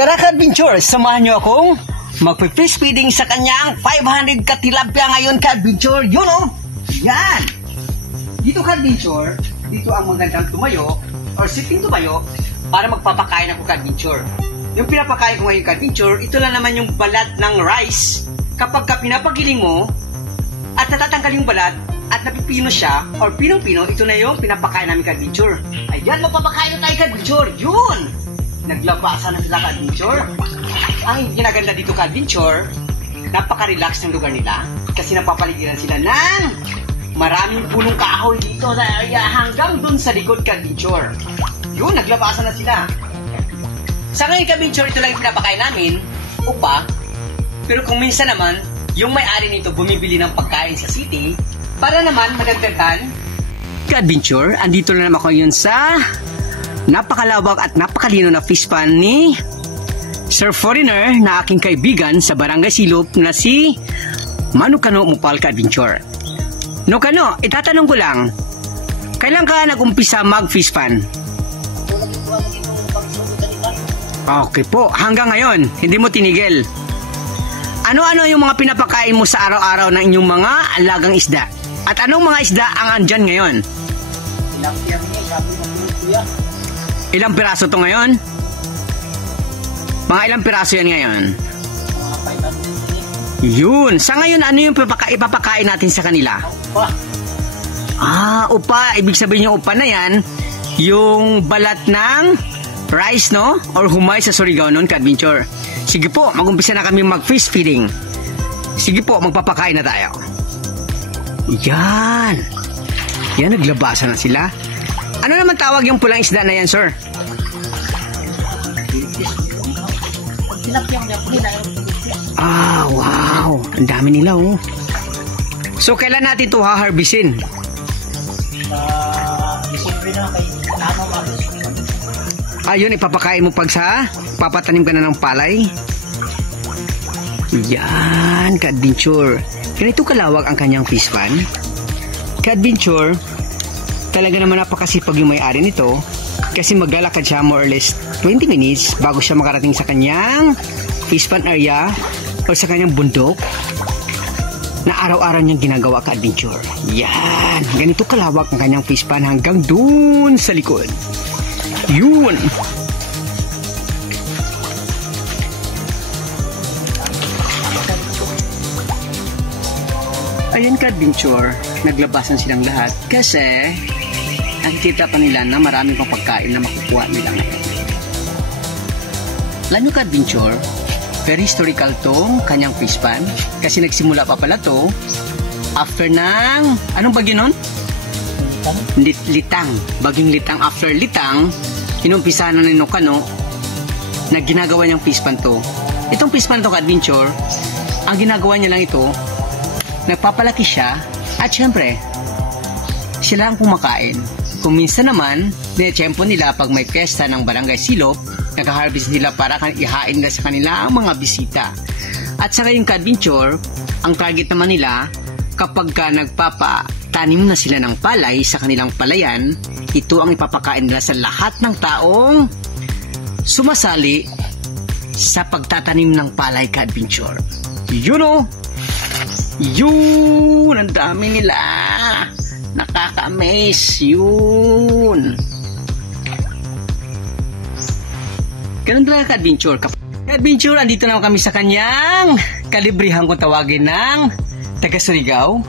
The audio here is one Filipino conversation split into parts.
Tara ka-adventure, samahan nyo akong magpe-fish feeding sa kanyang 500 katilapia ngayon ka-adventure. Yun o! Yan! Dito ka-adventure, dito ang magandang tumayo or sitting tumayo para magpapakain ako ka-adventure. Yung pinapakain ko ngayon ka-adventure, ito lang naman yung balat ng rice. Kapag ka pinapagiling mo at natatanggal yung balat at napipino siya or pinong-pino, ito na yung pinapakain namin ka-adventure. Ayan, magpapakain na tayo ka-adventure. Yun! Naglabasan na sila ka-adventure. Ang ginaganda dito ka-adventure, napaka-relax ng lugar nila kasi napapaligiran sila ng maraming punong kahoy dito sa area hanggang dun sa likod ka-adventure. Yun, naglabasan na sila. Sa ngayon ka-adventure, ito lang yung pinapakain namin, upa. Pero kung minsan naman, yung may-ari nito bumibili ng pagkain sa city para naman madagdagan. Ka-adventure, andito na naman ako yun sa napakalawak at napakalino na fish pan ni Sir Foreigner na aking kaibigan sa Barangay Silop na si Manukano Mupal ka-adventure. Nukano, itatanong ko lang, kailan ka nag-umpisa mag-fish pan? Okay po, hanggang ngayon, hindi mo tinigil. Ano-ano yung mga pinapakain mo sa araw-araw ng inyong mga alagang isda? At anong mga isda ang andyan ngayon? Ilang piraso to ngayon? Mga ilang piraso yan ngayon? Yun. Sa ngayon, ano yung ipapakain natin sa kanila? Upa. Upa. Ibig sabihin yung upa na yan, yung balat ng rice, no? Or humay sa Surigao noon, ka-adventure. Sige po, mag-umpisa na kami mag-fish feeding. Sige po, magpapakain na tayo. Yan. Yan, naglabasan na sila. Ano naman tawag yung pulang isda na yan, sir? Wow. Ang dami nila, oh. So, kailan natin ito haharbisin? Siyempre na kay Yun, ipapakain mo pag sa papatanim ka na ng palay. Yan, ka-adventure. Ganito kalawag ang kanyang fish pan. Ka-adventure, talaga naman napakasipag yung may-ari nito kasi maglalakad siya more or less 20 minutes bago siya makarating sa kanyang fish pan area o sa kanyang bundok na araw-araw niyang ginagawa ka-adventure. Yan, ganito kalawak ang kanyang fish pan hanggang dun sa likod. Yun. Ayan ka-adventure, naglabasan silang lahat kasi nakikita pa nila na maraming pang pagkain na makukuha nila ngayon. Alam nyo ka-adventure, very historical tong kanyang fish pan kasi nagsimula pa pala to after ng, anong bagyo nun? Litang. Baging litang. After litang, inumpisa na ni Nukano na ginagawa niyang fish pan to. Itong fish pan to ka-adventure, ang ginagawa niya lang ito, nagpapalaki siya at syempre sila ang kumakain. Kung minsan naman tinetsyempo nila pag may piyesta ng Barangay Silop, nag-harvest nila para ihain na sa kanila ang mga bisita. At sa ngayong ka-adventure, ang target naman nila kapag ka nagpapatanim na sila ng palay sa kanilang palayan, ito ang ipapakain nila sa lahat ng taong sumasali sa pagtatanim ng palay ka-adventure. Yun o! Yun! Ang dami nila! Nakaka-amaze! Yun! Ganun talaga ka-adventure. Ka-adventure, andito na kami sa kanyang kalibrihan kung tawagin ng taga-Surigao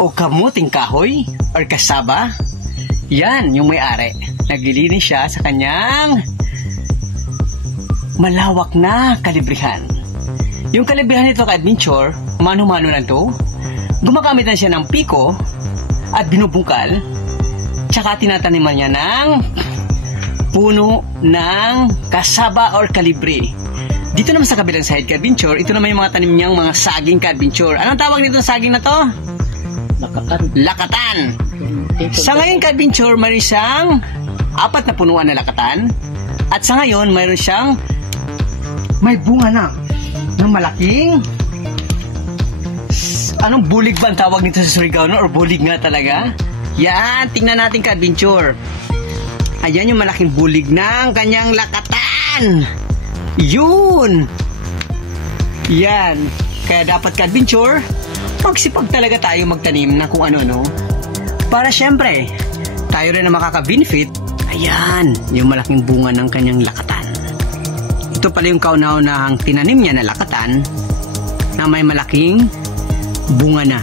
o kamuting kahoy or kasaba. Yan, yung may-ari. Naglilinis siya sa kanyang malawak na kalibrihan. Yung kalibrihan nito ka-adventure, mano-mano na to. Gumagamit na siya ng piko at binubungkal. Tsaka tinataniman niya ng puno ng kasaba or kalibre. Dito naman sa kabilang side ka-adventure, ito naman yung mga tanim niyang mga saging ka-adventure. Anong tawag nito sa saging na to? Lakatan. Lakatan. Sa ngayon ka-adventure, mayroon siyang 4 na punuan na lakatan. At sa ngayon, mayroon siyang may bunga na ng malaking anong bulig ba ang tawag nito sa Surigao no? Or bulig nga talaga? Yan, tingnan natin ka-adventure. Ayan yung malaking bulig ng kanyang lakatan. Yun! Yan. Kaya dapat ka-adventure, magsipag talaga tayo magtanim ng kung ano-ano. Para syempre, tayo rin na makaka-benefit. Ayan, yung malaking bunga ng kanyang lakatan. Ito pala yung kauna-unahang tinanim niya na lakatan na may malaking bunga na.